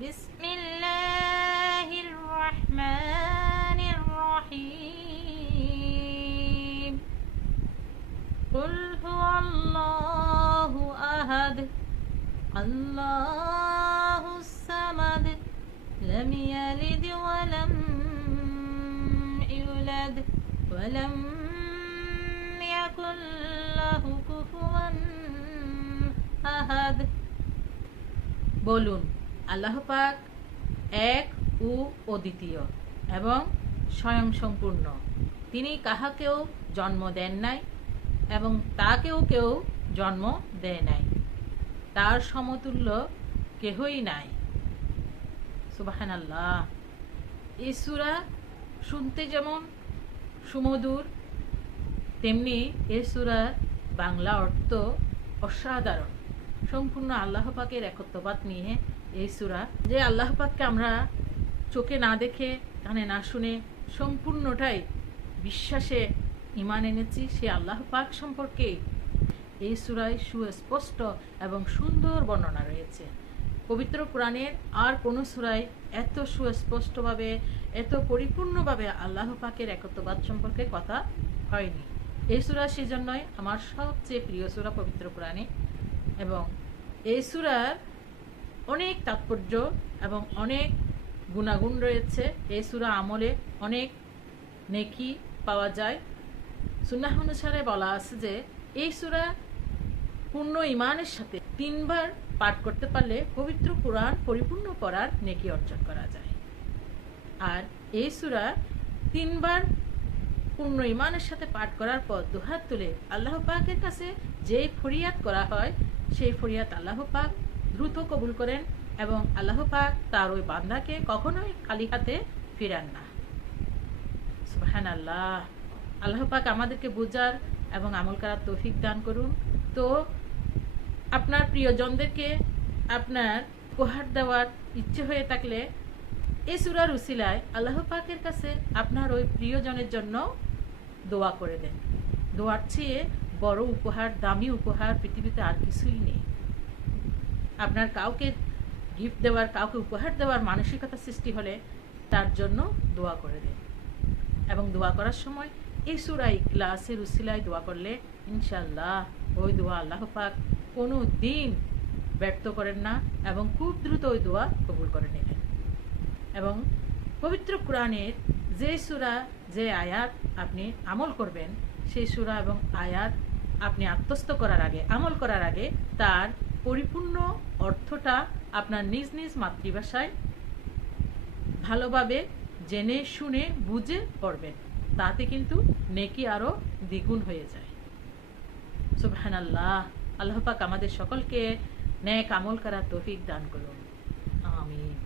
বিসমিল্লাহির রহমানির রহিম। কুল হুয়াল্লাহু আহাদ আল্লাহুস সামাদ লাম ইয়ালিদ ওয়া লাম ইউলাদ ওয়া লাম ইয়াকুল লাহু কুফুয়ান আহাদ। বলুন, আল্লাহ পাক এক ও অদ্বিতীয় এবং স্বয়ংসম্পূর্ণ। তিনি কাহাকেও জন্ম দেন নাই এবং তাকেও কেউ জন্ম দেয় নাই। তার সমতুল্য কেহই নাই। সুবহানাল্লাহ। এই সূরা শুনতে যেমন সুমধুর, তেমনি এই সূরার বাংলা অর্থ অসাধারণ। সম্পূর্ণ আল্লাহ পাকের একত্ববাদ নিয়ে এই সূরা। যে আল্লাহ পাককে আমরা চোখে না দেখে, কানে না শুনে সম্পূর্ণটাই বিশ্বাসে ঈমান এনেছি, সে আল্লাহ পাক সম্পর্কে এই সূরায় সুস্পষ্ট এবং সুন্দর বর্ণনা রয়েছে। পবিত্র কোরআনের আর কোনো সূরায় এত সুস্পষ্টভাবে, এত পরিপূর্ণভাবে আল্লাহ পাকের একত্ববাদ সম্পর্কে কথা হয়নি। এই সূরা সেজন্যই আমার সবচেয়ে প্রিয় সূরা পবিত্র কোরআনে। এবং এই সূরার অনেক তাৎপর্য এবং অনেক গুণাগুণ রয়েছে। এই সূরা আমলে অনেক নেকি পাওয়া যায়। সুন্নাহ অনুসারে বলা আছে যে এই সূরা পূর্ণ ঈমানের সাথে 3 বার পাঠ করতে পারলে পবিত্র কোরআন পরিপূর্ণ পড়ার নেকি অর্জন করা যায়। আর এই সূরা 3 বার পূর্ণ ঈমানের সাথে পাঠ করার পর দুহাত তুলে আল্লাহ পাকের কাছে যেই ফরিয়াদ করা হয়, সেই ফরিয়াদ আল্লাহ পাক দ্রুত কবুল করেন এবং আল্লাহ পাক তার ওই বান্দাকে কখনোই খালি হাতে ফিরান না। সুবহানাল্লাহ। আল্লাহ পাক আমাদেরকে বোঝার এবং আমল করার তৌফিক দান করুন। তো আপনার প্রিয়জনদেরকে আপনার উপহার দেওয়ার ইচ্ছে হয়ে থাকলে এই সূরার উসিলায় আল্লাহ পাকের কাছে আপনার ওই প্রিয়জনের জন্য দোয়া করে দেন। দোয়ার চেয়ে বড় উপহার, দামি উপহার পৃথিবীতে আর কিছুই নেই। আপনার কাউকে গিফট দেওয়ার, কাউকে উপহার দেওয়ার মানসিকতা সৃষ্টি হলে তার জন্য দোয়া করে দেন। এবং দোয়া করার সময় এই সূরা ইখলাসের উসিলায় দোয়া করলে ইনশাআল্লাহ ওই দোয়া আল্লাহ পাক কোনো দিন ব্যর্থ করেন না এবং খুব দ্রুত ওই দোয়া কবুল করে নেবেন। এবং পবিত্র কোরআনের যে সূরা, যে আয়াত আপনি আমল করবেন, সেই সূরা এবং আয়াত আপনি আত্মস্থ করার আগে, আমল করার আগে তার পরিপূর্ণ অর্থটা আপনার নিজ নিজ মাতৃভাষায় ভালোভাবে জেনে শুনে বুঝে পড়বেন। তাতে কিন্তু নেকি আরো দ্বিগুণ হয়ে যায়। সুবহানাল্লাহ। আল্লাহ পাক আমাদের সকলকে নেক আমল করার তৌফিক দান করুন। আমিন।